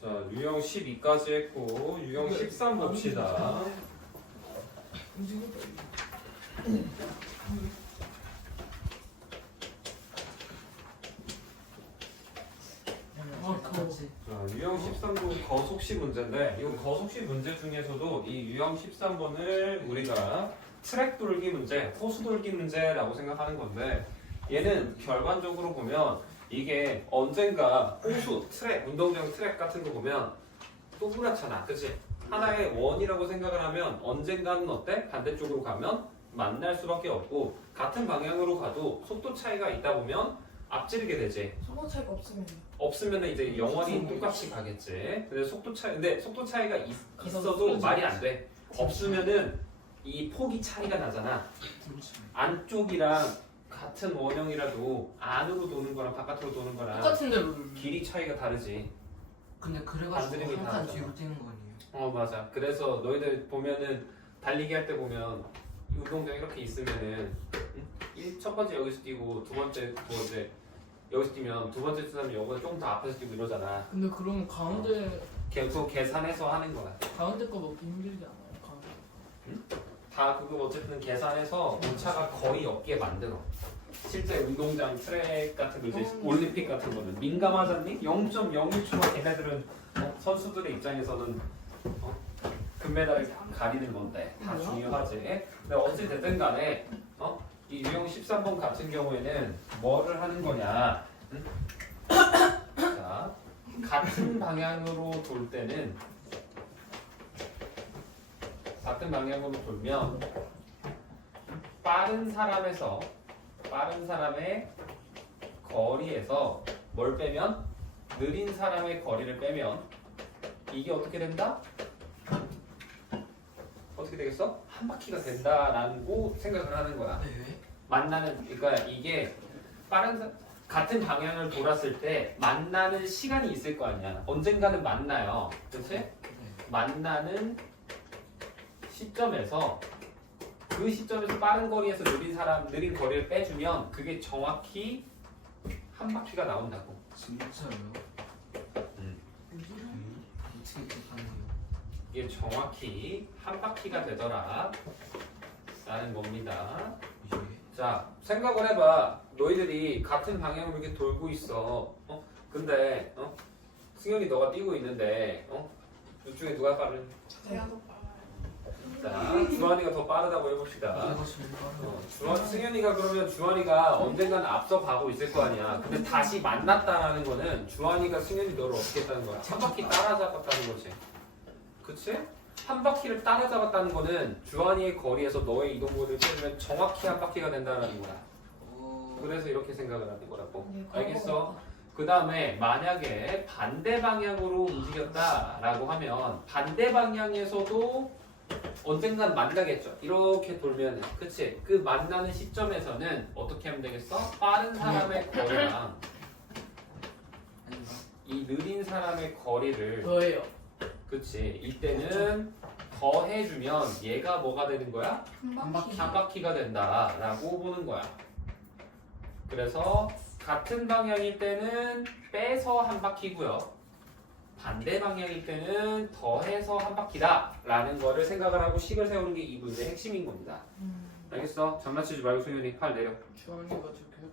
자, 유형 12까지 했고 유형 13 봅시다. 자, 유형 13도 거속시 문제인데 이 거속시 문제 중에서도 이 유형 13번을 우리가 트랙 돌기 문제, 호수 돌기 문제라고 생각하는 건데 얘는 결과적으로 보면 이게 언젠가 호수, 트랙, 운동장 트랙 같은 거 보면 동그랗잖아, 그치? 하나의 원이라고 생각을 하면 언젠가는 어때? 반대쪽으로 가면 만날 수밖에 없고 같은 방향으로 가도 속도 차이가 있다 보면 앞지르게 되지. 속도 차이가 없으면 없으면 이제 영원히 똑같이 가겠지. 근데 속도 차이가 있어도 말이 안 돼. 없으면은 이 폭이 차이가 나잖아. 안쪽이랑 같은 원형이라도 안으로 도는 거랑 바깥으로 도는 거랑 똑같은 대로 길이 차이가 다르지. 근데 그래가지고 반드림이 한 칸 다르잖아. 뒤로 뛰는 거 아니에요? 맞아. 그래서 너희들 보면은 달리기 할 때 보면 이 운동장 이렇게 있으면은 첫 번째 여기서 뛰고 두 번째 여기서 뛰면 두 번째 사람이 여기서 조금 더 앞에서 뛰고 이러잖아. 근데 그러면 가운데 그거 계산해서 하는 거야. 가운데 거 먹기 힘들지 않아요? 가운데 다 그거 어쨌든 계산해서 오차가 거의 없게 만들어. 실제 운동장 트랙 같은 거 이제 올림픽 같은 거는 민감하잖니? 0.01초가 걔네들은 선수들의 입장에서는 금메달을 가리는 건데 다 중요하지. 근데 어찌 됐든 간에 이 유형 13번 같은 경우에는 뭐를 하는 거냐? 응? 자, 같은 방향으로 돌 때는 같은 방향으로 돌면 빠른 사람의 거리에서 뭘 빼면 느린 사람의 거리를 빼면 이게 어떻게 된다? 어떻게 되겠어? 한 바퀴가 된다라고 생각을 하는 거야. 그러니까 이게 같은 방향을 돌았을 때 만나는 시간이 있을 거 아니야. 언젠가는 만나요. 그렇지? 만나는 시점에서 그 시점에서 빠른 거리에서 느린 거리를 빼주면 그게 정확히 한 바퀴가 나온다고. 진짜요? 어떻게 기억하는데요? 이게 정확히 한 바퀴가 되더라 라는 겁니다. 자, 생각을 해봐. 너희들이 같은 방향으로 이렇게 돌고 있어. 근데 승현이 너가 뛰고 있는데 둘 중에 누가 빠른? 제가 더 빨라요. 자, 주환이가 더 빠르다고 해봅시다. 승현이가 그러면 주환이가 언젠가는 앞서 가고 있을 거 아니야. 근데 다시 만났다라는 거는 주환이가 승현이 너를 어떻게 했다는 거야? 한 바퀴 따라잡았다는 거지. 그치? 한 바퀴를 따라잡았다는 거는 주환이의 거리에서 너의 이동거리를 빼주면 정확히 한 바퀴가 된다는 거야. 그래서 이렇게 생각을 하는 거라고. 알겠어? 그 다음에 만약에 반대 방향으로 움직였다라고 하면 반대 방향에서도 언젠간 만나겠죠. 이렇게 돌면은, 그치? 그 만나는 시점에서는 어떻게 하면 되겠어? 빠른 사람의 거리랑 이 느린 사람의 거리를 저예요. 그치? 이때는 더해주면 얘가 뭐가 되는 거야? 한 바퀴. 한 바퀴가 된다라고 보는 거야. 그래서 같은 방향일 때는 빼서 한 바퀴고요. 반대 방향일 때는 더해서 한 바퀴다 라는 거를 생각을 하고 식을 세우는 게 이 문제의 핵심인 겁니다. 알겠어? 장난치지 말고 승현이 팔 내려. 주환이가 저렇게 해볼까요?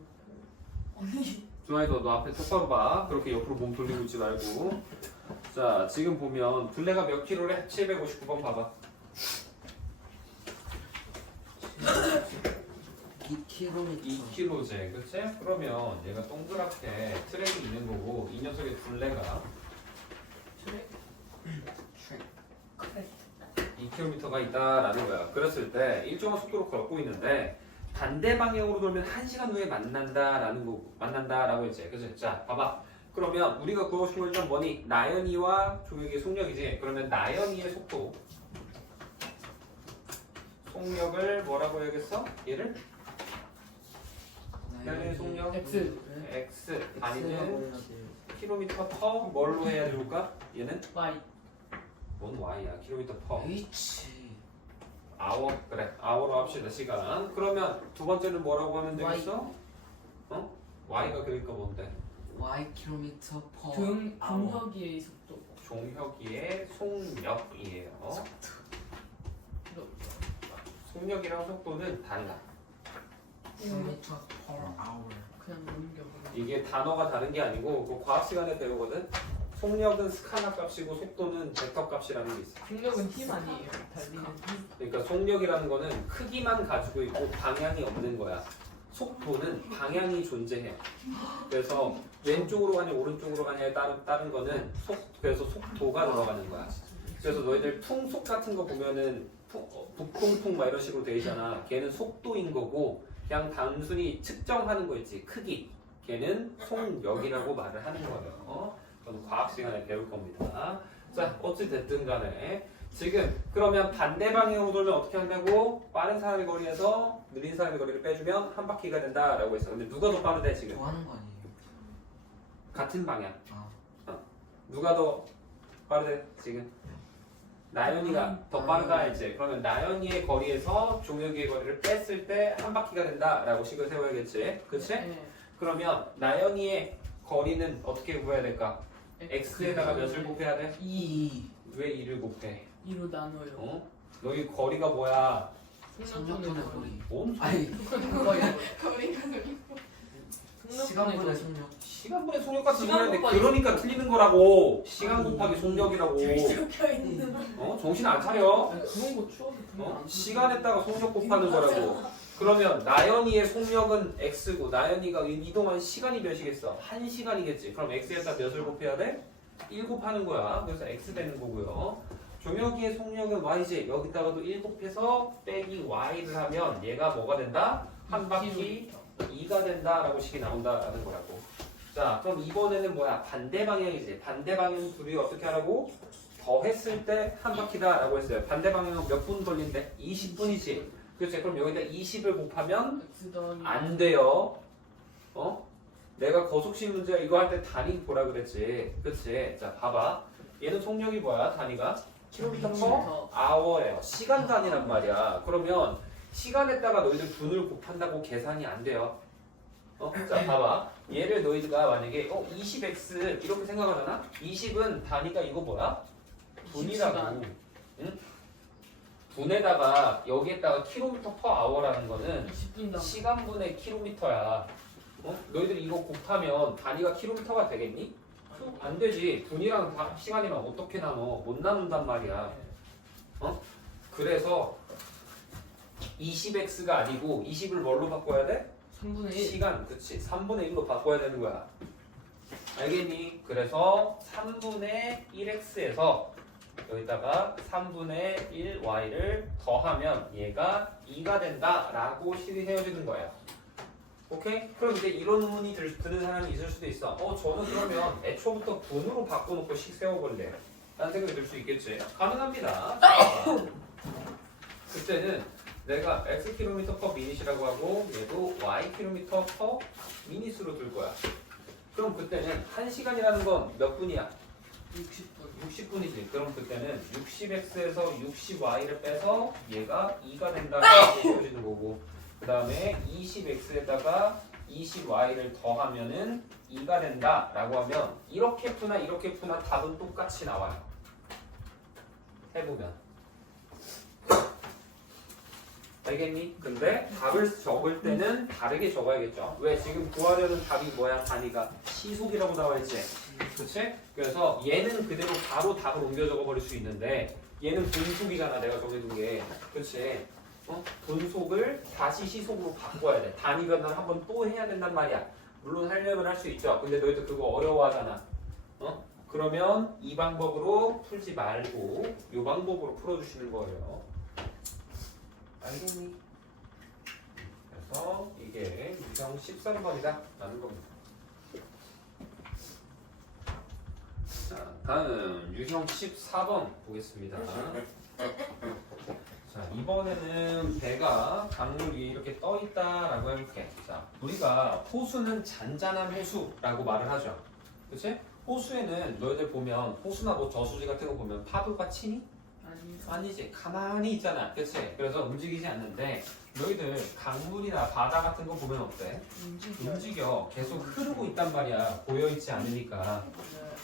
언니. 주환이 너 앞에 똑바로 봐. 그렇게 옆으로 몸 돌리고 있지 말고. 자, 지금 보면 둘레가 몇 킬로래? 759번 봐봐. 2km 2kg제, 그치? 그러면 얘가 동그랗게 트랙이 있는 거고 이 녀석의 둘레가 2km가 있다라는 거야. 그랬을 때 일정한 속도로 걷고 있는데 반대 방향으로 돌면 1시간 후에 만난다라고 했지. 그치? 자, 봐봐. 그러면 우리가 구하고 싶은 건 뭐니? 나연이와 종혁의 속력이지. 그러면 나연이의 속력을 뭐라고 해야겠어? 얘를? 나연이의 속력 X 아니면 킬로미터 퍼 뭘로 해야 좋을까? 얘는? Y 뭔 Y야? 킬로미터 퍼 H 아워. 그래, 아워로 합시다. 시간. 그러면 두 번째는 뭐라고 하면 되겠어? Y가 그러니까 뭔데? Y 킬로미터 퍼 아워. 동혁이의 속도. 종혁이의 속력이에요. 이거 속력이랑 속도는 달라. 킬로미터 퍼 아워. 그냥 넘겨보고. 이게 단어가 다른 게 아니고 그 과학 시간에 배우거든. 속력은 스카라 값이고 속도는 벡터 값이라는 게 있어. 중력은 힘 아니에요. 달리는 힘. 그러니까 속력이라는 거는 크기만 가지고 있고 방향이 없는 거야. 속도는 방향이 존재해. 그래서 왼쪽으로 가냐 오른쪽으로 가냐에 따른 거는 그래서 속도가 들어가는 거야. 그래서 너희들 풍속 같은 거 보면은 북풍풍 막 이런 식으로 돼 있잖아. 걔는 속도인 거고 그냥 단순히 측정하는 거 있지. 크기. 걔는 속력이라고 말을 하는 거예요. 그건 과학 시간에 배울 겁니다. 자, 어찌 됐든 간에 지금 그러면 반대 방향으로 돌면 어떻게 한다고? 빠른 사람의 거리에서 느린 사람의 거리를 빼주면 한 바퀴가 된다라고 했어. 근데 누가 더 빠르대 지금? 뭐 하는 거 아니에요? 같은 방향. 아. 누가 더 빠르대 지금? 나연이가 더 빠르다 알지? 그러면 나연이의 거리에서 종혁이의 거리를 뺐을 때 한 바퀴가 된다라고 식을 세워야겠지? 그치? 네. 그러면 나연이의 거리는 어떻게 구해야 될까? x에다가 몇을 곱해야 돼? 2 왜 2를 곱해? 2로 나눠요. 어? 너희 거리가 뭐야? 성력분의 거리. 뭔 소리? 아니 거리가 시간분의 속력. 시간분의 속력 같은 시간 소리인데 곱하기 그러니까 틀리는 거라고. 시간 곱하기 속력이라고. 적혀 있는. 정신 안 차려? 그런 거 추워도 분명 안 시간에다가 속력 곱하는 거라고. 그러면 나연이의 속력은 x고 나연이가 이동한 시간이 몇이겠어? 1시간이겠지. 그럼 x에다 몇을 곱해야 돼? 1 곱하는 거야. 그래서 x 되는 거고요. 종혁이의 속력은 y지. 여기다가도 1 곱해서 빼기 y를 하면 얘가 뭐가 된다? 한 바퀴 2가 된다라고 식이 나온다라는 거라고. 자, 그럼 이번에는 뭐야? 반대 방향이지. 반대 방향 둘이 어떻게 하라고? 더했을 때 한 바퀴다라고 했어요. 반대 방향은 몇 분 걸린대? 20분이지. 그렇지. 그럼 여기다 20을 곱하면 X 더하기 안 돼요. 내가 거속식 문제 이거 할 때 단위 보라 그랬지. 그렇지. 자, 봐봐. 얘는 속력이 뭐야? 단위가? 킬로미터 퍼 아워예요. 시간 단위란 말이야. 그러면 시간에다가 너희들 분을 곱한다고 계산이 안 돼요. 자, 봐봐. 얘를 너희가 만약에 20x 이렇게 생각하잖아? 20은 단위가 이거 뭐야? 분이라고. 20시간. 응? 분에다가 여기에다가 킬로미터 퍼 아워라는 거는 20분당 시간분의 킬로미터야. 너희들이 이거 곱하면 단위가 킬로미터가 되겠니? 안 되지. 분이랑 시간이랑 어떻게 나눠? 못 나눈단 말이야. 그래서 20x가 아니고 20을 뭘로 바꿔야 돼? 3분의 1 시간, 그치. 3분의 1로 바꿔야 되는 거야. 알겠니? 그래서 3분의 1x에서 여기다가 3분의 1y를 더하면 얘가 2가 된다라고 식이 세워지는 거예요. 오케이? 그럼 이제 이런 의문이 드는 사람이 있을 수도 있어. 저는 그러면 애초부터 분으로 바꿔놓고 식 세워볼래요. 라는 생각이 들 수 있겠지. 가능합니다. 그때는 내가 x km per minute이라고 하고 얘도 y km per minute로 둘 거야. 그럼 그때는 1시간이라는 건 몇 분이야? 60분 60분이지. 그럼 그때는 60x에서 60y를 빼서 얘가 2가 된다고 보여지는 거고, 그 다음에 20x에다가 20y를 더하면은 2가 된다라고 하면 이렇게 푸나 이렇게 푸나 답은 똑같이 나와요. 해보면. 알겠니? 근데 답을 적을 때는 다르게 적어야겠죠. 왜? 지금 구하려는 답이 뭐야? 단위가 시속이라고 나와 있지. 그치? 그래서 얘는 그대로 바로 답을 옮겨 적어버릴 수 있는데 얘는 분속이잖아. 내가 정해둔 게. 그치? 분속을 다시 시속으로 바꿔야 돼. 단위 변화를 한번 또 해야 된단 말이야. 물론 하려면 할 수 있죠. 근데 너희들 그거 어려워하잖아. 그러면 이 방법으로 풀지 말고 이 방법으로 풀어주시는 거예요. 알겠니? 그래서 이게 유형 13번이다 라는 겁니다. 자, 다음 유형 14번 보겠습니다. 자, 이번에는 배가 강물 위에 이렇게 떠 있다라고 해볼게. 자, 우리가 호수는 잔잔한 호수라고 말을 하죠. 그치? 호수에는 너희들 보면 호수나 뭐 저수지 같은 거 보면 파도가 치니? 아니지. 가만히 있잖아. 그치? 그래서 움직이지 않는데 너희들 강물이나 바다 같은 거 보면 어때? 움직여. 계속 흐르고 있단 말이야. 보여있지 않으니까.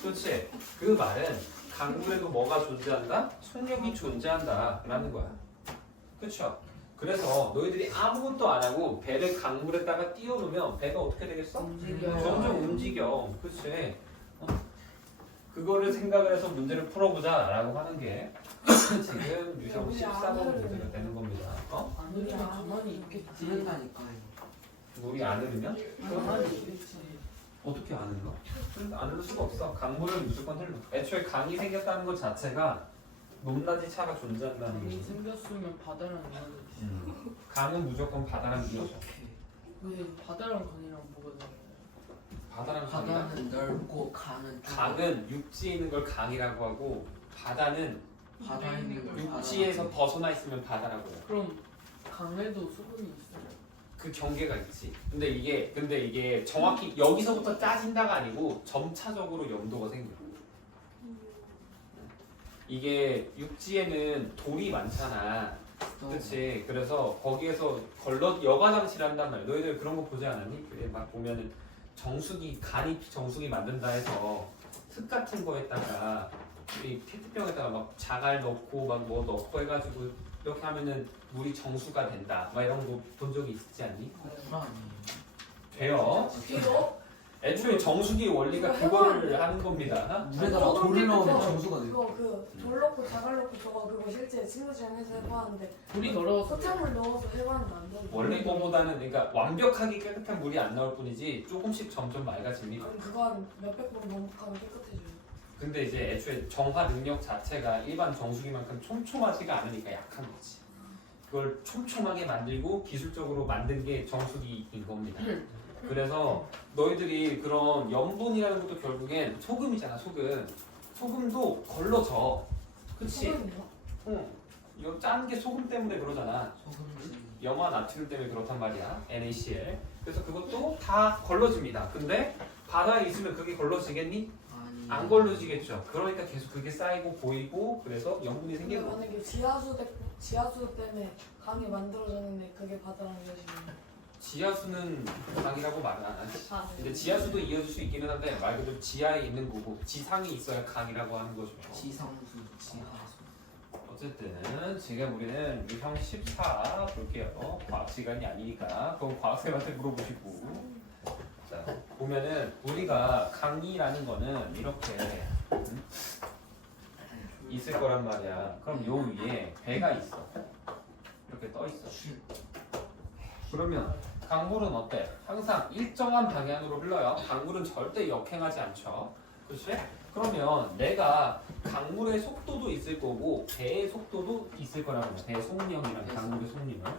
그렇지? 그 말은 강물에도 뭐가 존재한다? 속력이 존재한다 라는 거야. 그쵸? 그래서 너희들이 아무것도 안 하고 배를 강물에다가 띄워놓으면 배가 어떻게 되겠어? 점점 움직여. 그치? 그거를 생각을 해서 문제를 풀어보자 라고 하는 게 지금 유형 14번 문제가 되는 겁니다. 안 흐르면 가만히 있겠지. 흐른다니까요. 물이 안 흐르면? 가만히 있겠지. 어떻게 안 흘러? 안 흐를 수가 없어. 강물은 무조건 흘러. 애초에 강이 생겼다는 것 자체가 높낮이 차가 존재한다는 강이 거지. 생겼으면 바다랑 이어져. 강은 무조건 바다랑 이어져. 왜 바다랑 강이랑 뭐가 달라요? 바다랑 강이랑 바다는 넓고 강은 좁고. 강은 육지에 있는 걸 강이라고 하고 바다는 바다에 있는 걸 육지에서 벗어나 있으면 바다라고 해. 그럼 강에도 수분이 있어요? 그 경계가 있지. 근데 이게 정확히 여기서부터 짜진다가 아니고 점차적으로 염도가 생겨. 이게 육지에는 돌이 많잖아. 그렇지. 그래서 거기에서 여과장치를 한단 말이야. 너희들 그런 거 보지 않았니? 그래 막 보면은 간이 정수기 만든다 해서 흙 같은 거에다가 이 페트병에다가 막 자갈 넣고 막 뭐 넣고 해가지고 이렇게 하면은 물이 정수가 된다. 막 이런 거 본 적이 있지 않니? 돼요. 이거 애초에 정수기 원리가 그거를 하는 겁니다. 물에다가 돌을 넣으면 정수가 돼요. 이거 그돌 넣고 자갈 넣고 저거 그거 실제 친구들이랑해서 해봤는데 물이 더러워서 소탕물 넣어서 해봤는데 안 돼. 원래 거보다는 그러니까 완벽하게 깨끗한 물이 안 나올 뿐이지 조금씩 점점 맑아집니다. 그럼 그거 한 몇백 번 넘어가면 깨끗해져요. 근데 이제 애초에 정화 능력 자체가 일반 정수기만큼 촘촘하지가 않으니까 약한 거지. 그걸 촘촘하게 만들고 기술적으로 만든 게 정수기인 겁니다. 그래서 너희들이 그런 염분이라는 것도 결국엔 소금이잖아. 소금도 걸러져. 그치? 소금이요? 응. 이거 짠 게 소금 때문에 그러잖아. 소금지. 염화 나트륨 때문에 그렇단 말이야. NaCl. 그래서 그것도 다 걸러집니다. 근데 바다에 있으면 그게 걸러지겠니? 아니. 안 걸러지겠죠. 그러니까 계속 그게 쌓이고 보이고 그래서 염분이 근데 생기고. 만약에 지하수 때문에 강이 만들어졌는데 그게 바다랑 이어지면 지하수는 강이라고 말은 안 하지. 아, 근데 지하수도 이어질 수 있기는 한데 말 그대로 지하에 있는 거고 지상이 있어야 강이라고 하는 거죠. 지상수, 지하수. 어쨌든 지금 우리는 유형 14 볼게요. 과학 시간이 아니니까 그건 과학쌤한테 물어보시고. 자 보면은 우리가 강이라는 거는 이렇게 있을 거란 말이야. 그럼 요 위에 배가 있어. 이렇게 떠 있어. 그러면 강물은 어때? 항상 일정한 방향으로 흘러요. 강물은 절대 역행하지 않죠. 그렇지? 그러면 내가 강물의 속도도 있을 거고 배의 속도도 있을 거라고 해. 배의 속력이랑 강물의 속력.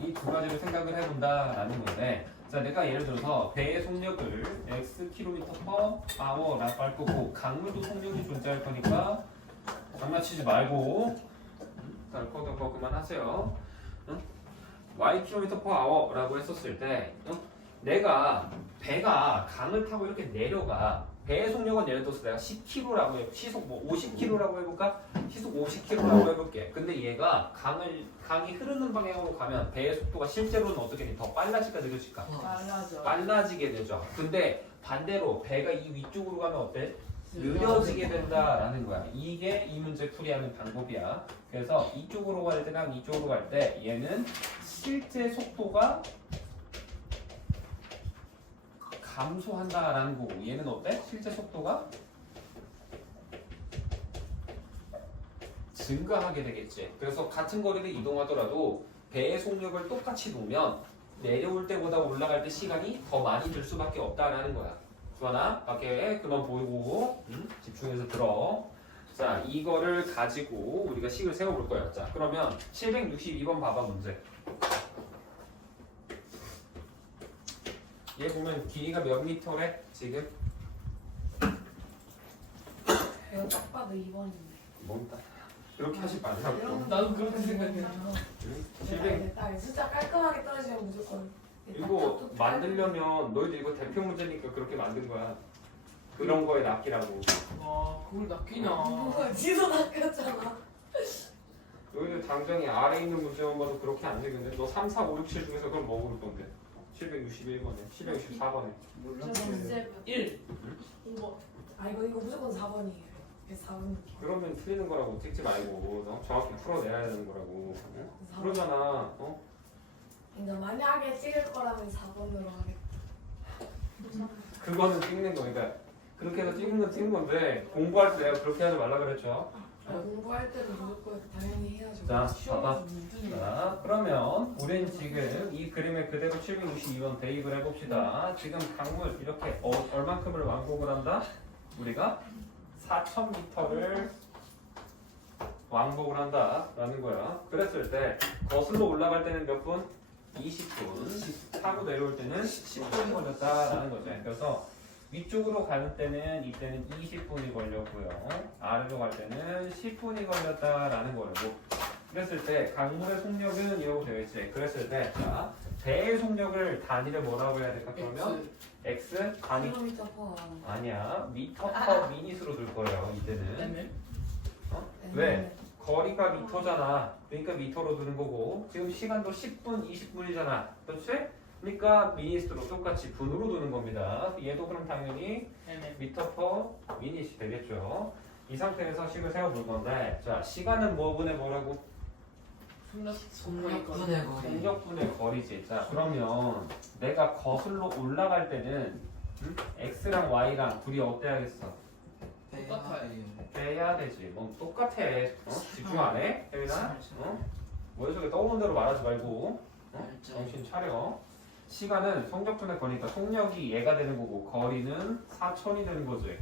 이 두 가지를 생각을 해본다라는 건데, 자 내가 예를 들어서 배의 속력을 x km/h라고 할 거고 강물도 속력이 존재할 거니까 장난치지 말고 덜컥덜컥 거 그만하세요. 응? y km/h라고 했었을 때 내가 배가 강을 타고 이렇게 내려가. 배의 속력은 예를 들어서 내가 10km라고 해. 시속 뭐 50km라고 해볼까? 시속 50km라고 해볼게. 근데 얘가 강이 흐르는 방향으로 가면 배의 속도가 실제로는 어떻게 돼? 더 빨라질까 느려질까? 말라져. 빨라지게 되죠. 근데 반대로 배가 이 위쪽으로 가면 어때? 느려지게 된다라는 거야. 이게 이 문제 풀이하는 방법이야. 그래서 이쪽으로 갈 때랑 이쪽으로 갈 때 얘는 실제 속도가 감소한다라는 거고 얘는 어때? 실제 속도가 증가하게 되겠지. 그래서 같은 거리를 이동하더라도 배의 속력을 똑같이 놓으면 내려올 때보다 올라갈 때 시간이 더 많이 들 수밖에 없다라는 거야. 주하나 밖에 그만 보이고 집중해서 들어. 자 이거를 가지고 우리가 식을 세워볼 거야. 자 그러면 762번 봐봐 문제. 얘 보면 길이가 몇 미터래 지금? 이거 딱 봐도 2번인데. 뭔가 그렇게 하지 말라고. 나도 그렇게 생각해. 700 딱 숫자 깔끔하게 떨어지면 무조건 이거 만들려면 너희도 이거 대표 문제니까 그렇게 만든 거야. 그런 거에 낚이라고. 와 그걸 낚이냐. 뭐가 지도 낚였잖아. 너희들 당장에 아래에 있는 문제만 봐도 그렇게 안 되겠네. 너 3, 4, 5, 6, 7 중에서 그걸 뭐 고를 건데? 761번에, 764번에. 몰라. 제 1. 5번. 아 이거 무조건 4번이에요. 이게 4번. 그러면 틀리는 거라고 찍지 말고 정확히 풀어내야 되는 거라고. 응? 그러잖아. 어? 그러니까 만약에 찍을 거라면 4번으로 하겠다. 그거는 찍는 거. 그러니까 그렇게 해서 찍는 건 찍는 건데 공부할 때 내가 그렇게 하지 말라 그랬죠. 공부할 때는 무조건 당연히 해야죠. 자, 봐봐. 시험에서 문제는 자, 그러면 우린 지금 이 그림에 그대로 762번 대입을 해봅시다. 지금 강물 이렇게 얼만큼을 왕복을 한다? 우리가 4,000m를 왕복을 한다라는 거야. 그랬을 때 거슬러 올라갈 때는 몇 분? 20분. 타고 내려올 때는 10분이 걸렸다라는 거죠. 그래서 위쪽으로 갈 때는 이때는 20분이 걸렸고요. 아래로 갈 때는 10분이 걸렸다라는 거고. 그랬을 때 강물의 속력은 이라고 되어 있지. 그랬을 때 자, 배의 속력을 단위를 뭐라고 해야 될까? 그러면 x 단위 킬로미터 퍼. 아니야 미터 퍼 미닛으로 둘 거예요. 이때는 때문에 어? 왜? 거리가 미터잖아. 그러니까 미터로 두는 거고 지금 시간도 10분, 20분이잖아. 그렇지? 그러니까 미닛으로 똑같이 분으로 두는 겁니다. 얘도 그럼 당연히 미터 퍼 미닛이 되겠죠. 이 상태에서 식을 세워볼 건데 자 시간은 뭐분의 뭐라고? 속력분의 거리. 속력분의 거리지. 자 그러면 내가 거슬러 올라갈 때는 x랑 y랑 둘이 어때야겠어? 똑같아요. 빼야 되지. 뭐 똑같아. 집중 안 해? 혜민아? 머릿속에 떠오르는 대로 말하지 말고 정신 차려. 시간은 속력분의 거리니까 속력이 얘가 되는 거고 거리는 4,000이 되는 거지.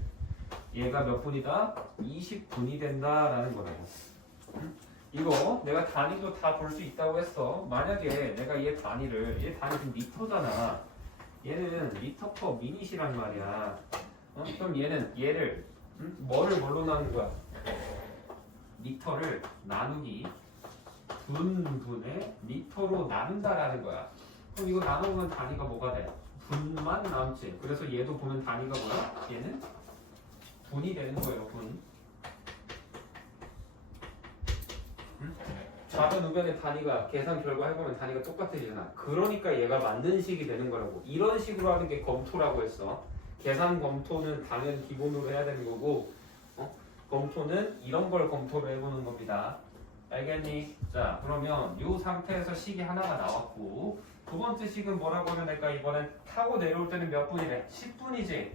얘가 몇 분이다? 20분이 된다라는 거라고. 이거 내가 단위도 다 볼 수 있다고 했어. 만약에 내가 얘 단위 지금 미터잖아. 얘는 미터 퍼 미닛이란 말이야. 그럼 얘를 뭐를 뭘로 나눈 거야? 미터를 나누기 분분의 미터로 나눈다라는 거야. 그럼 이거 나누면 단위가 뭐가 돼? 분만 남지. 그래서 얘도 보면 단위가 뭐야? 얘는 분이 되는 거예요. 분. 좌변 우변의 단위가 계산 결과 해보면 단위가 똑같아지잖아. 그러니까 얘가 만든 식이 되는 거라고. 이런 식으로 하는 게 검토라고 했어. 계산 검토는 당연히 기본으로 해야 되는 거고 검토는 이런 걸 검토를 해보는 겁니다. 알겠니? 자 그러면 이 상태에서 식이 하나가 나왔고 두 번째 식은 뭐라고 하면 될까? 이번엔 타고 내려올 때는 몇 분이래? 10분이지?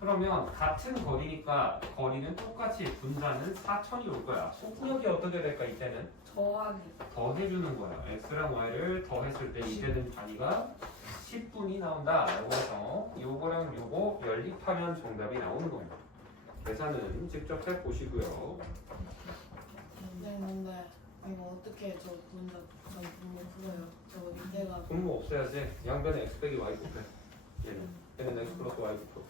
그러면 같은 거리니까 거리는 똑같이 분자는 4,000이 올 거야. 속력이 어떻게 될까? 이때는? 더하기. 더해주는 거야. x랑 y를 더했을 때 이때는 단위가 10분이 나온다 라고 해서 요거랑 요거 연립하면 정답이 나오는 겁니다. 계산은 직접 해보시고요. 네, 근데 이거 어떻게 저 분자 전 분모 풀어요? 저거 밑에가 분모 없애야지. 양변에 x 빼기 y 곱해. 얘는 x 플러스 y 곱해.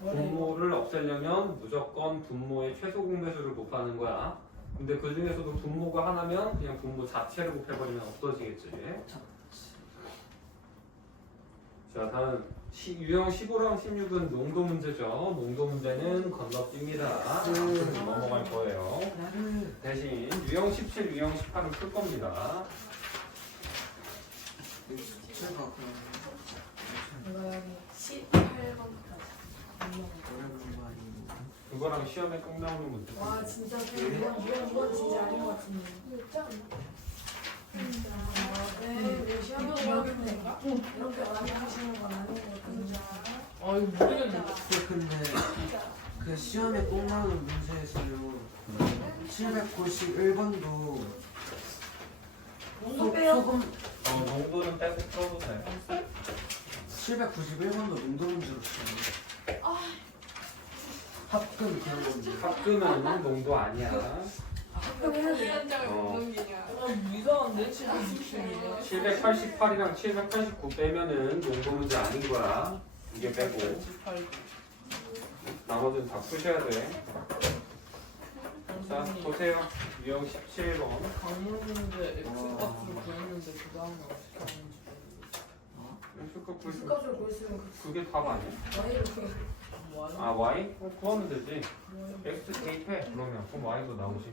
분모를 없애려면 무조건 분모의 최소 공배수를 곱하는 거야. 근데 그 중에서도 분모가 하나면 그냥 분모 자체를 곱해버리면 없어지겠지. 자 다음 유형 15랑 16은 농도 문제죠. 농도 문제는 건너뛰입니다. 넘어갈 거예요. 대신 유형 17, 유형 18은 풀 겁니다. 제가 이거 여기 18번까지. 그거랑 시험에 꼭 나오는 문제. 와 진짜 이건 진짜 아닌 것 같은데. 네, 시험에 이렇게 많이 하시는 건 아닌 것 같은데. 아 이거 모르겠는데. 근데 그 시험에 꼭 나오는 문제에서요 791번도 농도 빼요? 소금 농도는 빼고 풀어도 돼. 791번도 농도 문제로 시험 합금 그런 건데 합금은 농도 아니야. 이상한데 760이네. 788이랑 789 빼면은 농도 문제 아닌 거야. 이게 빼고 18. 나머지는 다 푸셔야 돼. 자 보세요. 유형 17번. 강물 문제 X 값으로 구했는데 그 다음에 어떻게 하는지 모르겠어. 부값을 구했으면 그게 답 아니야? y를 구해. 뭐하는 아 y? 구하면 되지. x 대입해. 그러면 그럼 y도 나오지.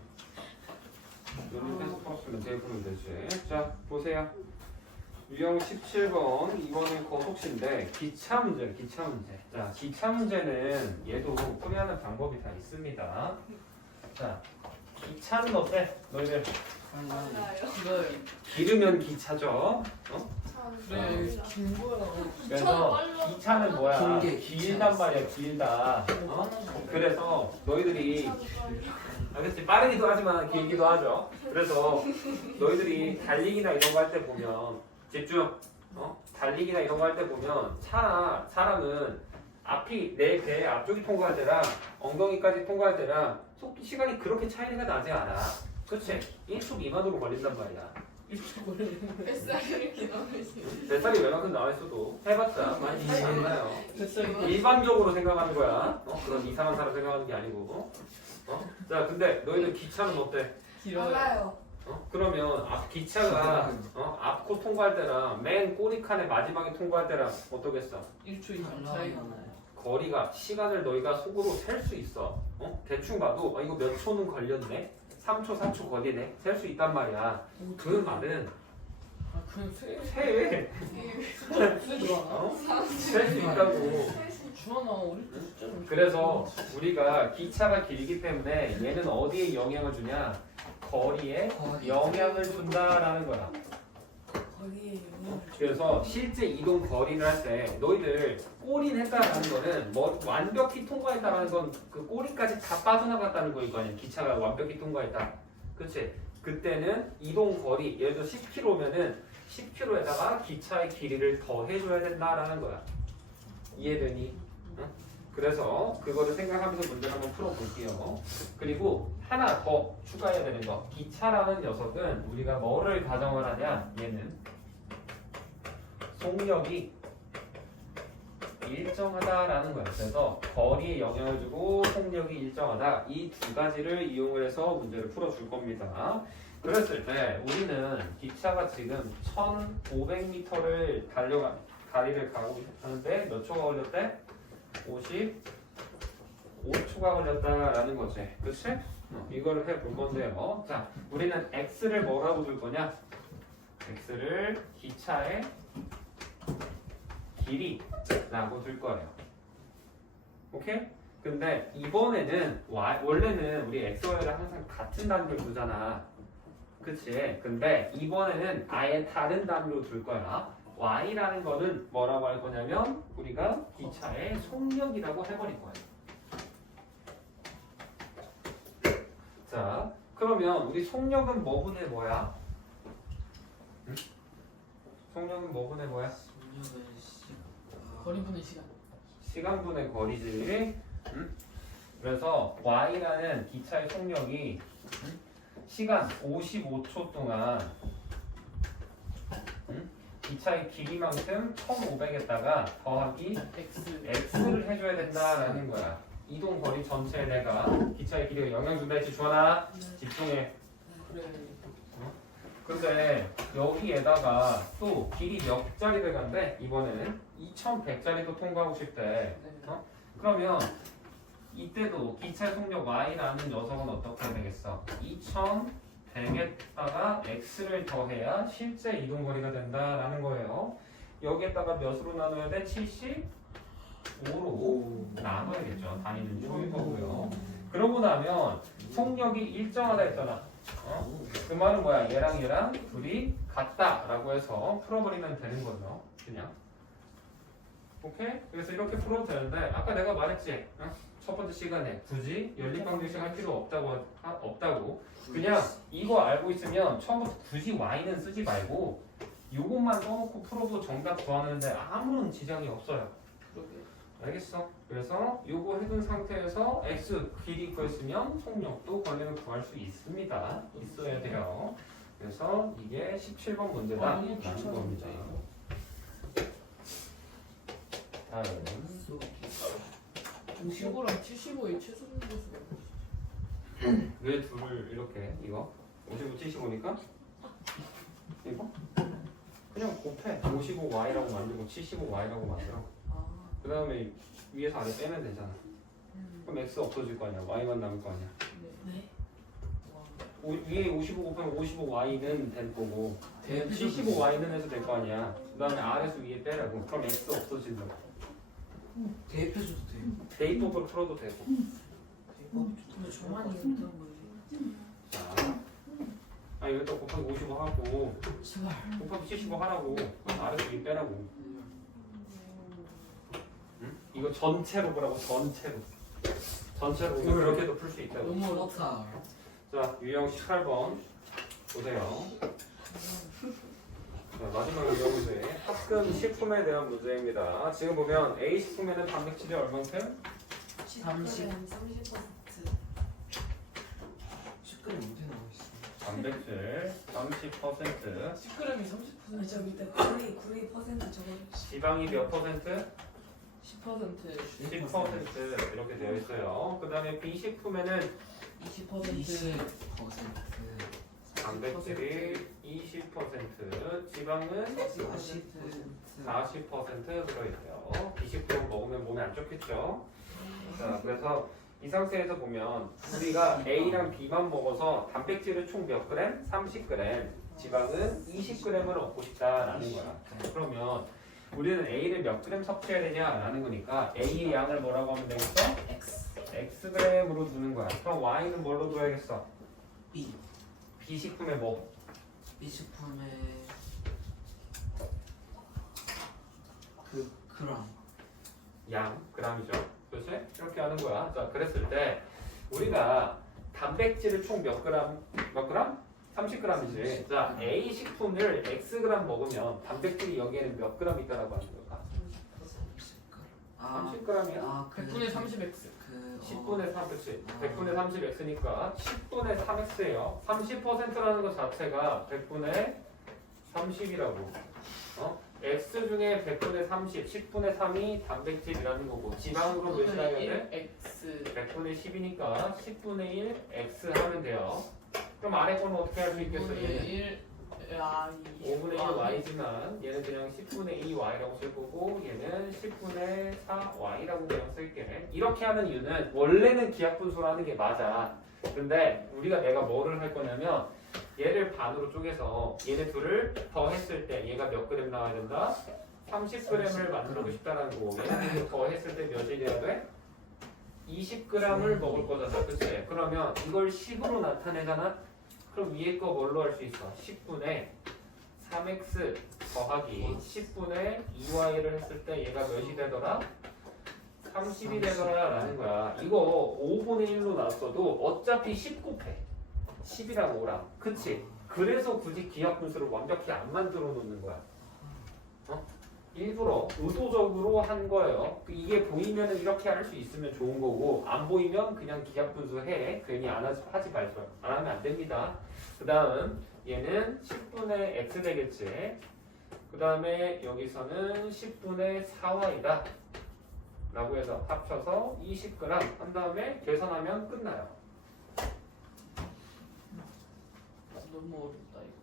여기 계속 풀었으면 대입하면 되지. 자 보세요. 유형 17번 이거는 거속시인데 기차 문제. 자 기차 문제는 얘도 풀이하는 방법이 다 있습니다. 자 기차는 어때? 너희들 이거요? 기르면 기차죠. 어? 그래 긴 거야. 그래서 기차는 뭐야? 긴 게 길단 기차였어. 말이야. 길다. 어? 그래서 너희들이 알겠지? 빠르기도 하지만 길기도 하죠. 그래서 너희들이 달리기나 이런 거 할 때 보면 집중. 달리기나 이런 거 할 때 보면 사람은 앞이 내 배 앞쪽이 통과할 때랑 엉덩이까지 통과할 때랑 속도 시간이 그렇게 차이가 나지 않아. 그렇지? 1초 미만으로 걸린단 말이야. 뱃살이 이렇게 나오지. 뱃살이 웬만큼 나와 있어도 해봤자 많이 차이 나요. 뱃살이 일반적으로 생각하는 거야. 그런 이상한 사람 생각하는 게 아니고. 자, 근데 너희들 기차는 어때? 길어요. 달라요. 그러면 기차가 앞코 통과할 때랑 맨 꼬리칸의 마지막에 통과할 때랑 어떠겠어? 1초 이상 차이. 거리가 시간을 너희가 속으로 셀 수 있어. 대충 봐도 이거 몇 초는 걸렸네. 3초, 4초 걸리네. 셀 수 있단 말이야. 그 말은 아 그냥 세. 세. 좋아. 셀 수 있다고. 주원아 우리 때 숫자 좀. 그래서 우리가 기차가 길기 때문에 얘는 어디에 영향을 주냐? 거리에 영향을 준다라는 거야. 거기에 영향을 줘. 그래서 실제 이동 거리를 할 때 너희들 꼬린했다라는 거는 뭐 완벽히 통과했다라는 건 그 꼬리까지 다 빠져나갔다는 거일 거 아니야. 기차가 완벽히 통과했다. 그치? 그때는 이동 거리 예를 들어 10km면은 10km에다가 기차의 길이를 더 해줘야 된다라는 거야. 이해되니? 응? 그래서 그거를 생각하면서 문제를 한번 풀어볼게요. 그리고 하나 더 추가해야 되는 거. 기차라는 녀석은 우리가 뭐를 가정을 하냐? 얘는 속력이 일정하다라는 거야. 그래서 거리에 영향을 주고 속력이 일정하다. 이 두 가지를 이용을 해서 문제를 풀어줄 겁니다. 그랬을 때 우리는 기차가 지금 1,500m를 다리를 가고 하는데 몇 초가 걸렸대? 55초가 걸렸다라는 거지. 그치? 이거를 해볼 건데요. 자, 우리는 x를 뭐라고 줄 거냐? x를 기차의 길이라고 줄 거예요. 오케이? 근데 이번에는 원래는 우리 xy를 항상 같은 단위로 두잖아. 그치? 근데 이번에는 아예 다른 단위로 둘 거야. y라는 거는 뭐라고 할 거냐면 우리가 기차의 속력이라고 해버릴 거예요. 자, 그러면 우리 속력은 뭐분의 뭐야? 응? 속력은 뭐분의 뭐야? 거리분의 시간. 시간분의 거리지. 응? 그래서 y라는 기차의 속력이 시간 55초 동안 기차의 길이만큼 1500에다가 더하기 x를 해줘야 된다라는 거야. 이동 거리 전체에 내가 기차의 길이가 영향 준다 했지. 주원아 집중해. 그래. 근데 여기에다가 또 길이 몇 자리를 간대? 이번에는 2100짜리도 통과하고 싶대. 그러면 이때도 기차 속력 y라는 녀석은 어떻게 되겠어? 2100에다가 x를 더해야 실제 이동 거리가 된다라는 거예요. 여기에다가 몇으로 나눠야 돼? 75로 나눠야겠죠. 단위는 줄일 거고요. 그러고 나면 속력이 일정하다 했잖아. 그 말은 뭐야? 얘랑 둘이 같다라고 해서 풀어버리면 되는 거죠. 그냥. 오케이? 그래서 이렇게 풀어도 되는데 아까 내가 말했지. 첫 번째 시간에 굳이 연립방정식 할 필요 없다고. 그냥 이거 알고 있으면 처음부터 굳이 y는 쓰지 말고 요것만 써놓고 풀어도 정답 구하는데 아무런 지장이 없어요. 그러게. 알겠어? 그래서 요거 해둔 상태에서 x 길이 구했으면 속력도 권리를 구할 수 있습니다. 있어야 돼요. 그래서 이게 17번 문제다 라는 겁니다. 다음 시고랑 75의 최소 분수가. 왜 둘을 이렇게 이거 55, 75니까? 이거? 그냥 곱해. 55y라고 만들고 75y라고 만들어. 아. 그 다음에 위에서 아래 빼면 되잖아. 그럼 x 없어질 거 아니야. y만 남을 거 아니야. 네. 네. 와. 위에 55 곱하면 55y는 될 거고 대 75y는 해도 될 거 아니야. 그 다음에 아래서 위에 빼라고. 그럼 x 없어진다고. 대입해줘도 돼. 대입법으로 풀어도 되고. 근데 저만 이거 못한 거예요. 자, 이것도 곱하기 55 하고 제발. 곱하기 75 하라고. 그럼 아래서 위에 빼라고. 응? 이거 전체로 보라고. 전체로 보면 그렇게도 풀 수 있다고. 너무 어렵다. 자, 유형 18번 보세요. 자, 마지막 유형 문제. 합금 식품에 대한 문제입니다. 지금 보면 A 식품에는 단백질이 얼만큼? 30. 30%. 10g이 언제 나와 있어? 단백질 30%, 10g이 30%. 저 밑에 9% 저거. 지방이 몇 퍼센트? 10%. 10% 이렇게 되어 있어요. 그 다음에 B 식품에는 20%. 20%. 단백질이 20%, 지방은 40% 들어있어요. B 식품 먹으면 몸에 안 좋겠죠. 자, 그래서 이 상태에서 보면 우리가 A랑 B만 먹어서 단백질은 총 몇 그램? 30g, 지방은 20g을 얻고 싶다라는 거야. 그러면 우리는 A를 몇 그램 섭취해야 되냐라는 거니까 A의 양을 뭐라고 하면 되겠어? Xg으로 두는 거야. 그럼 Y는 뭘로 둬야겠어? B. B 식품에 뭐? B 식품에 그 그람. 양, g이죠. 그렇지? 이렇게 하는 거야. 자, 그랬을 때 우리가 단백질을 총 몇 그램? 몇 그램? 30g이지. 자, A 식품을 Xg 먹으면 단백질이 여기에는 몇 그램 있다라고 하는 걸까? 30g이야. 아, 100분의 30x. 그 10분의 3, 그치? 100분의 30x니까 10분의 3x예요. 30%라는 것 자체가 100분의 30이라고. x 중에 100분의 30, 10분의 3이 단백질이라는 거고 지방으로 몇이라 해야 돼? x. 100분의 10이니까 10분의 1 x 하면 돼요. 그럼 아래 거는 어떻게 할 수 있겠어? 5분의 얘는 1. 야, 5분의 1 y지만 얘는 그냥 10분의 2 y라고 쓸 거고 얘는 10분의 4 y라고 그냥 쓸게. 이렇게 하는 이유는 원래는 기하분수로 하는 게 맞아. 근데 우리가 내가 뭐를 할 거냐면 얘를 반으로 쪼개서 얘네 둘을 더했을 때 얘가 몇 그램 나와야 된다? 30g을 만들고 싶다는 거고 얘네 더했을 때 몇이 돼야 돼? 20g을 먹을 거잖아. 그치? 그러면 이걸 10으로 나타내잖아? 그럼 위에 거 뭘로 할 수 있어? 10분의 3x 더하기 10분의 2y를 했을 때 얘가 몇이 되더라? 30이 되더라 라는 거야. 이거 5분의 1로 놨어도 어차피 10 곱해. 10이라고 오라. 그치? 그래서 굳이 기하분수를 완벽히 안 만들어 놓는 거야. 일부러 의도적으로 한 거예요. 이게 보이면 이렇게 할 수 있으면 좋은 거고 안 보이면 그냥 기하분수 해. 괜히 하지 말죠. 안 하면 안 됩니다. 그 다음 얘는 10분의 x 되겠지. 그 다음에 여기서는 10분의 4y다 라고 해서 합쳐서 20g 한 다음에 계산하면 끝나요. 너무 어렵다 이거.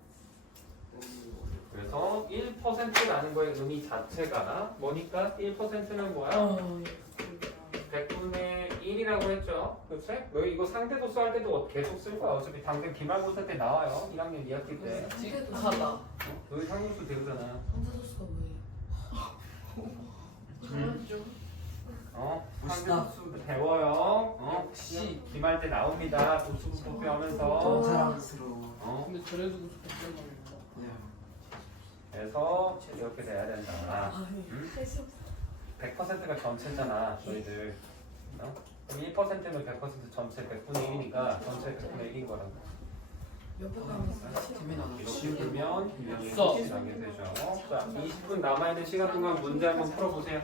그래서 1%라는 거의 의미 자체가 뭐니까 1%는 뭐야? 100분의 1이라고 했죠. 그치? 너 이거 상대도수 할 때도 계속 쓸 거야. 어차피 당장 기말고사 때 나와요. 1학년 2학기 때. 찍하다. 너희 상대도수 배우잖아. 상사도수가 뭐예요? 그렇죠. 멋있다. 상대도수 배워요. 역시. 기말 때 나옵니다. 도수분포표 하면서. 자랑스러워. 근데 저래도 100점 만입니다. 네. 그래서 이렇게 돼야 된다. 아, 응? 할수 없어. 100%가 전체잖아. 저희들. 그럼 1%는 100% 전체 100분의 1이니까 전체 100분의 1인 거라고. 옆에 가면 재민아 너 이렇게 되면 유형이 없어. 끝이 나게 되죠. 자, 20분 남아있는 시간 동안 문제 한번 풀어보세요.